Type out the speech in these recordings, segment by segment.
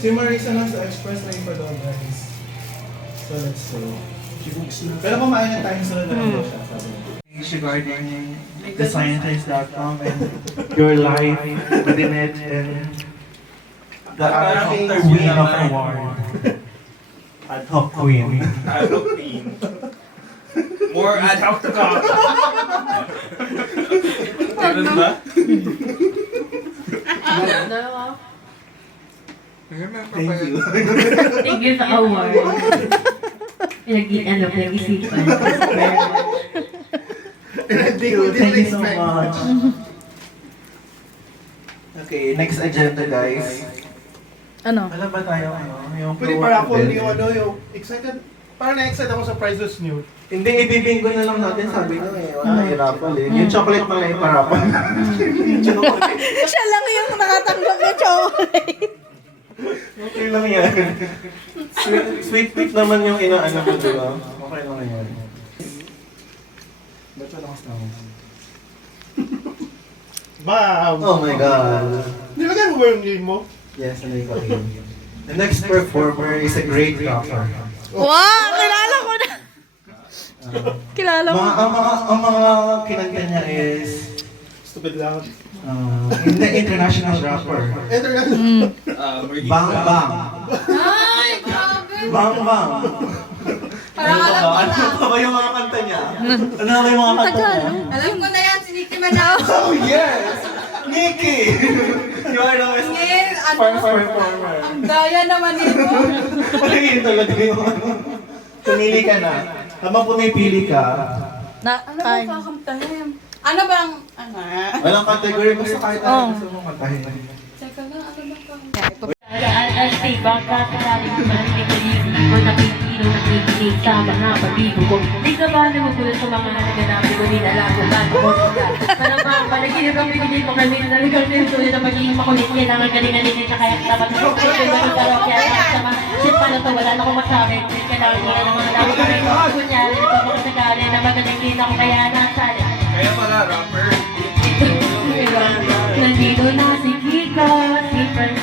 Si Marisa nasa express lane pa daw, guys. So let's go. Pero kumain na tayo sa nalala siya. Regarding thescientist.com and your life within it and the ad hoc queen of award. Ad hoc queen. Ad hoc queen. More ad hoc to come. Ganun ba? Thank you. Thank you sa award. Pinag-isipan. Thank you so much. Okay, next agenda guys. Ano? Alam ba tayo yung Pwede para ako yung excited. Parang na-excited ako sa prizes niyo. Hindi, ibibinggo na lang natin, sabi ko eh. Wala i-raffle eh. Yung chocolate pala i-paraffle. Siya lang yung nakatanggap ng chocolate. Okay lang yan. Sweet naman yung inaano mo, di ba? Okay lang yan. Ba't wala ka sa Bam! Oh my God. Nilagay mo ba yung name mo? Yes, nalay ko rin. The next performer is a great rapper. Wow! Kilala ko na! Kilala mo? Ang mga kinanta niya is Stupid lang. hindi international rapper. Bang Bang. Ay, grabe! Bang Bang. Parang alam ko na. Ano ba yung mga kanta niya? Ano ba yung mga kanta niya? Alam ko na yan, si Nicki Minaj. Oh yes! Nikki! You are the best performer. Ang gaya naman nito. Ano yun talaga yung pumili ka na. Habang pumipili ka, Ano bang kakamtahin? Ano bang, ano? walang category, basta kahit ano gusto mong kantahin. Teka lang, ano bang kakamtahin? Al-Alstay, bangka sa saling kumalating kaligin ko nakikilo, nakikinig sa mga pag-ibo ko. Di ka ba nagugulat sa mga naganap ko, di alam kung gaano ko sila. Parang mga panaginip ang pinili ko kami, naligal din tuloy na magiging makulit yan, ang galingan din na kaya tapat ko. Kaya ba yung tarok yan, sama, shit pa na to, wala na akong masabi. Kailangan ko na ng mga dami ko rin ko. Kunyari, napapakasakali na magaling din ako kaya nasali. Kaya pala, rapper. Nandito na si Kiko, si Fern.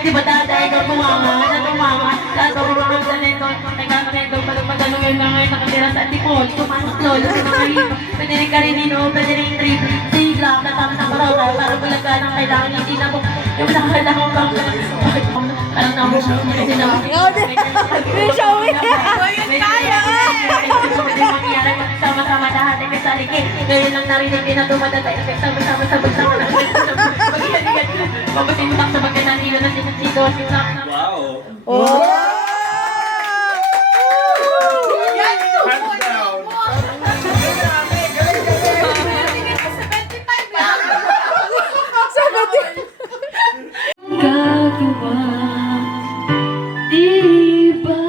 Di ba tatay ka tumama, natumama, tatawag ko ng talento, nagkakareto, pag-pagano yung mga nakatira sa antipol, tumasok lolo sa mga lino, pwede rin karinino, pwede rin trip, sigla, natama sa marota, para bulaga ng kailangan yung tinabok, yung nakakala kong bang, parang namus, kasi namus, Yung showing! Kaya! pwede mangyari, sama-sama lahat, ay may saliki, ngayon lang narinig din na tumatatay, sama-sama sa bagsama ng mag-ihaligad ko, mapasintak sa magkananilo na sinasito, Wow. Oh! Hands down. Gagawa, diba?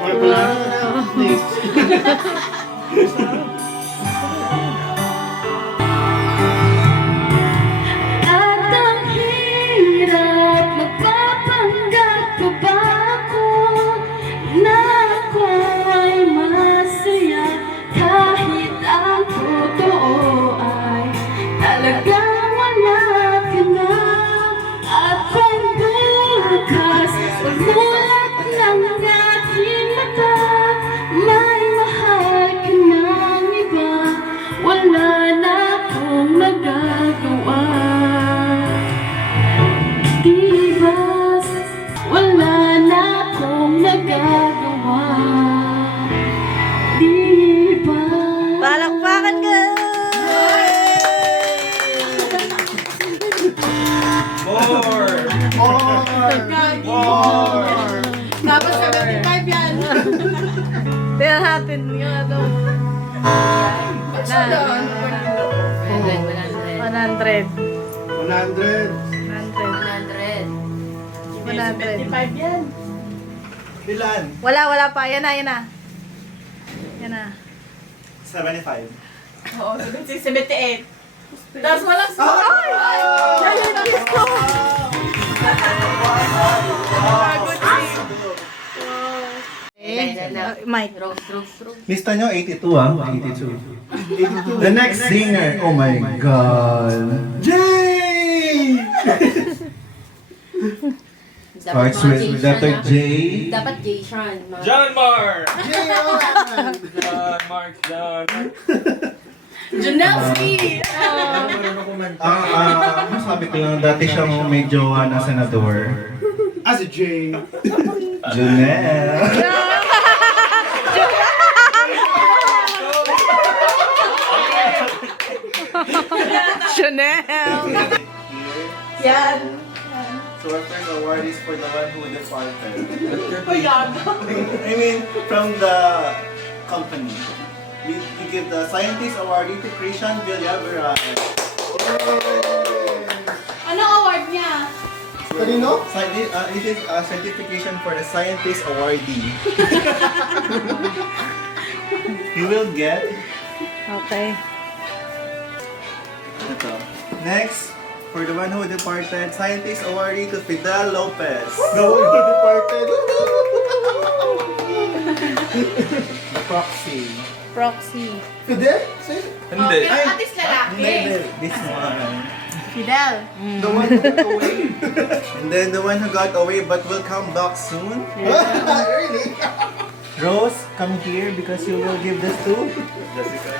Wala na. Next. At ang hirap, magpapanggap pa ba ako na ako ay masaya kahit ang totoo ay talagang wala ka na. At pagbukas, pagmulat ng aking mata, may mahal ka ng iba, wala na akong magagawa. Diba, wala na akong magagawa. Diba? Palakpakan ka! More. Tapos 75 yan. Tingnan natin yung ano. 100. 100. 75 yan. Ilan? Wala pa. Yan na. Yan na. 75. Oo, 78. Tapos walang Mike. Lista nyo, 82 ah. 82. The next singer. Oh my God. Jay! Starts with letter J. Dapat J Sean. John Mark! Jay, alright. John Mark, John. Janowski! Sabi ko lang, dati siyang may jowa na senador. As a J. Junel. Chanel! Yan! So our first award is for the one who departed. I mean, from the company. We give the Scientist Award to Christian Villaveras. Ano award niya? Kanino? It is a certification for the Scientist Awardee. You will get Okay. ito. Next, for the one who departed, Scientist Awardee to Fidel Lopez. The one who departed. The proxy. Proxy. Fidel? Hindi. At least Hindi, this one. Fidel. The one who got away. And then the one who got away but will come back soon. Really? Rose, come here because you will give this to Jessica.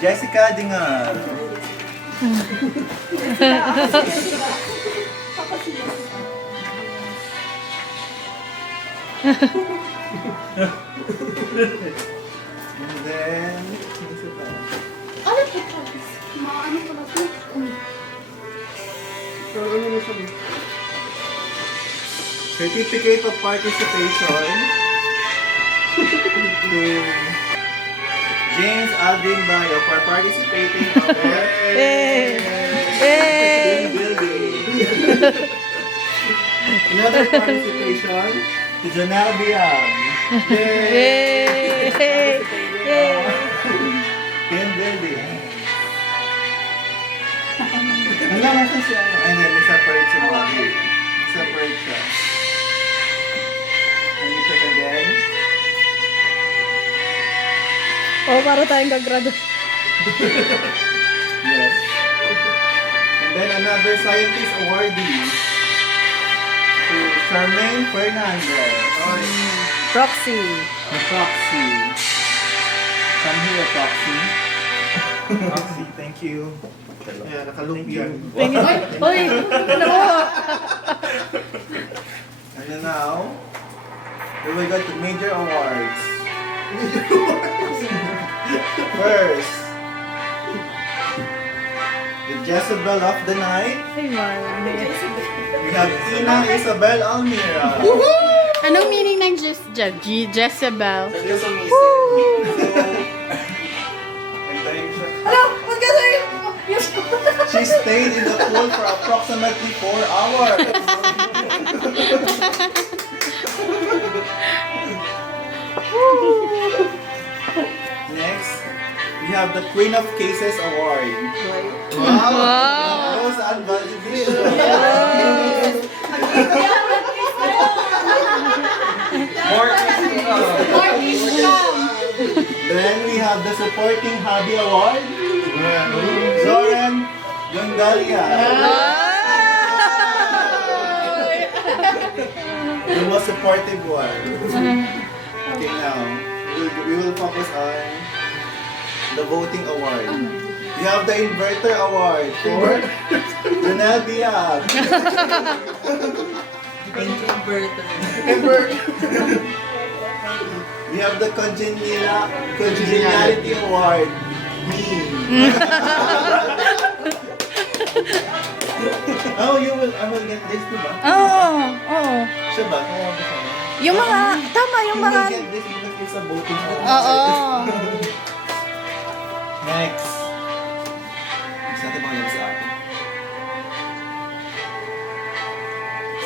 Jessica Dingar. And then, Ano po ito? Maano ko na po? certificate of participation to James Aldrin Bayo for participating in our Hey! team building. Another participation to Janelle Biang. Yay! Yay! Team building. Hanggang nasa siya. Ay, hindi. May separate siya. May separate siya. Can you check again? Oh, para tayong gagrado. Yes. And then another scientist awardee to Charmaine Fernandez. Proxy. The Proxy. Come here, Proxy. Proxy, thank you. Yeah, nakaloop yan. Hoy! Ano mo? And then now, we will go to major awards. First, the Jezebel of the Night. Ay, man. We have Ina Isabel Almira. Anong meaning ng Jezebel? Antayin siya. Ano? Ba't ka sa'yo? She stayed in the pool for approximately 4 hours. Next, we have the Queen of Cases Award. Wow! Rose Ann Valdivia. More Then we have the Supporting Hobby Award. Zoran Gongalia. The most supportive one. Okay, now we will focus on the voting award. We have the Inverter Award for Janelle Biag. We have the Congeniality Award. Me. Oh, I will get this too ba? Oo, oo. Siya ba? Kaya ba siya? Yung mga, tama, yung You mga, will get this because it's a voting award. oo. Next. Gusto natin mga sa akin.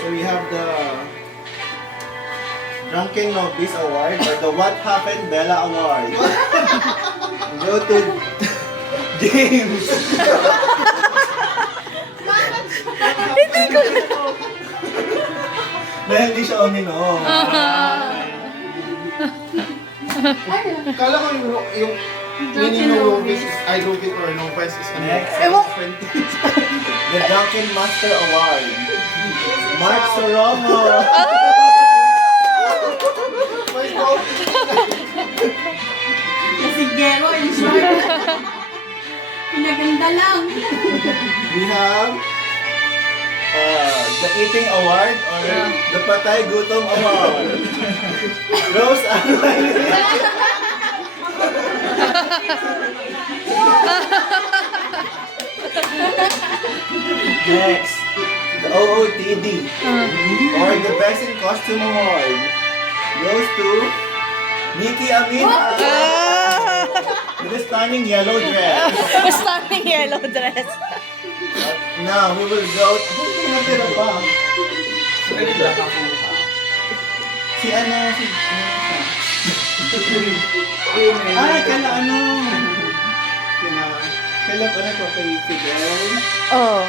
So we have the Drunken Novice Award or the What Happened Bella Award. Go to James. Hindi ko. Dahil hindi siya uminom. Kala ko yung Dunkin' Lowes. Dunkin or Lopez is ano. Next. Ewan. The Dunkin Master Award. Mark Soromo. Nasigero, in short. Pinaganda lang. We have the Eating Award or the Patay Gutom Award. Rose Arroyo. Next, the OOTD or the Best in Costume Award goes to Nikki Amina with a stunning yellow dress. Stunning yellow dress. Now we will go. Natira pa. Si ano, si... kala ano? Kala ano ko kay Fidel? Oh.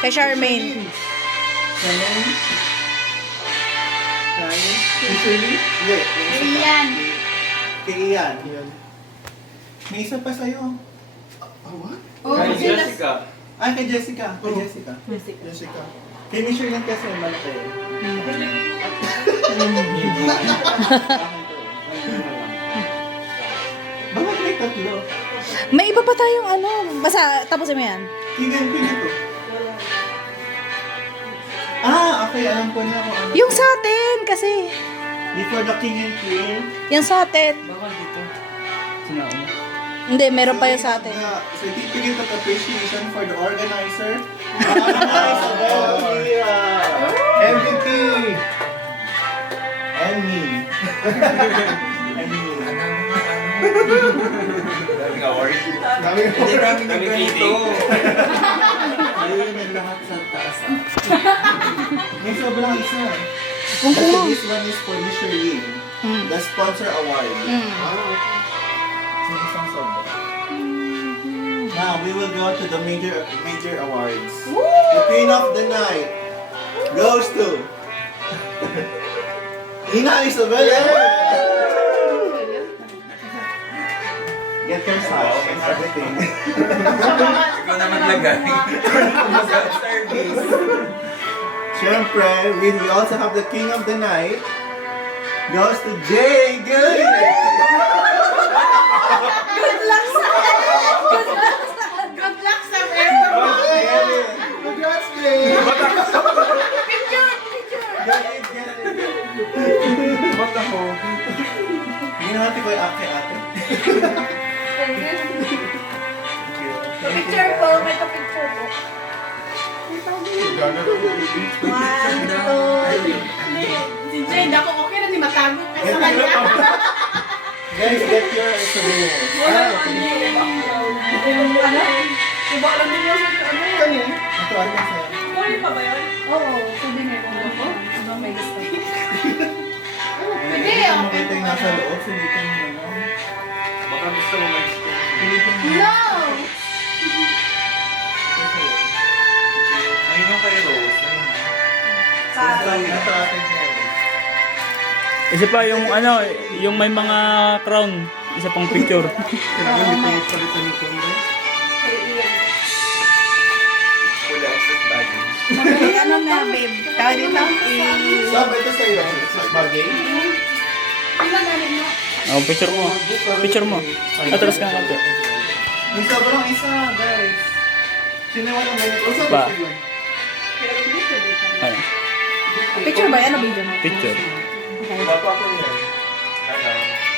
Kay Charmaine. Charmaine? Kay Shirley? Hindi. Iyan. Kay Ian. May isa pa sa'yo. Oh, Kay sila. Jessica. Kay Jessica. Kay Jessica. Jessica. Kay Michelle kasi malaki. Bakit may tatlo? May iba pa tayong ano. Basta, tapusin mo yan. Tingnan ko dito. Okay. Alam ko na kung ano. Yung sa atin, kasi. Before the King and Queen. Yung sa atin. Hindi, meron pa yung sa atin. The Certificate of Appreciation for the organizer. Isabel Mira. MVP! And me. And me. Daming award. Dami ko. Hindi namin nagganito. Ayun ang lahat sa taas. May sobrang isa. Kung Kasi kuha. this one is for Michelin. The sponsor award. May isang sobra. Now, we will go to the major awards. The Queen of the Night goes to Ina Isabel. Get your sauce and everything. Ikaw na maglagay. Service. Siyempre, we also have the King of the Night goes to Jay Good. Good luck sa everyone. Congrats, Jay! Picture, picture. Ba't ako? Hindi naman ko yung ate. Picture po, may picture po. One, two. Si Jade, ako okay na di matago ka sa kanya. Guys, get your souvenirs. Ano? Iba lang din yung ano yun. Kani? Ito, ano yung sa'yo? Muli pa ba yun? Oo, sabi na yung ako. Ano may gusto? Hindi, Hindi okay. makita yung nasa loob. Sulitin mo na. Baka gusto mo mag-stay. Sulitin mo. No! Ayun yung kay Rose. Ayun. Nasa atin siya. Isa pa yung ano, yung may mga crown, isa pang picture. Palitan ni Kondo. Wala sa bagay. Ay, ano na, babe? Tawag dito? Sab, ito sa'yo. Bagay? Ilan na rin mo? Oh, picture mo. Picture mo. Atras ka nga. May sobrang isa, guys. Sino walang ganito? Usa Ba? ba yun? Ano? Picture ba yan o video mo? Picture. Baba ko yan. Ano?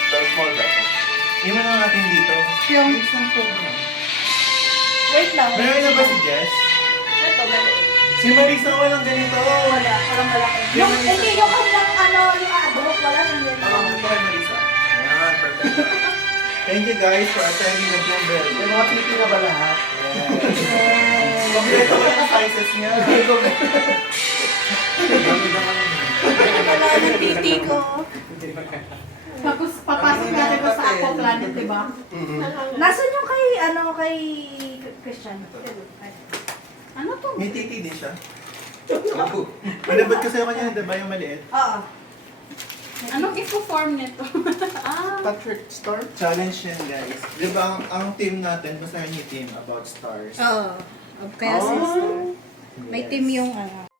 So small ba? Iwan na natin dito. Yung, Isang sobrang. wait lang. Meron na ba si Jess? Ito, mali. Si Marisa walang ganito. Wala, walang malaki. Yung, hindi, yung kanilang ano, yung adult, wala siyang yun. Ito kay Marisa. Yan, perfect. Thank you guys for attending the Bloomberg. May mga titi na ba lahat? Kompleto ko yung sizes niya. Wala ng titi ko. Tapos papasok natin ko sa Aqua Planet, di ba? Nasaan yung kay, ano, kay Christian? Ano to? May titi din siya. Pinabot ko sa'yo kanya, di ba yung maliit? Oo. Anong i-perform nito? Patrick Star? Challenge yan, guys. Di ba, ang team natin, basta yung team about stars. Oo. Kaya si Star. May team yung ano.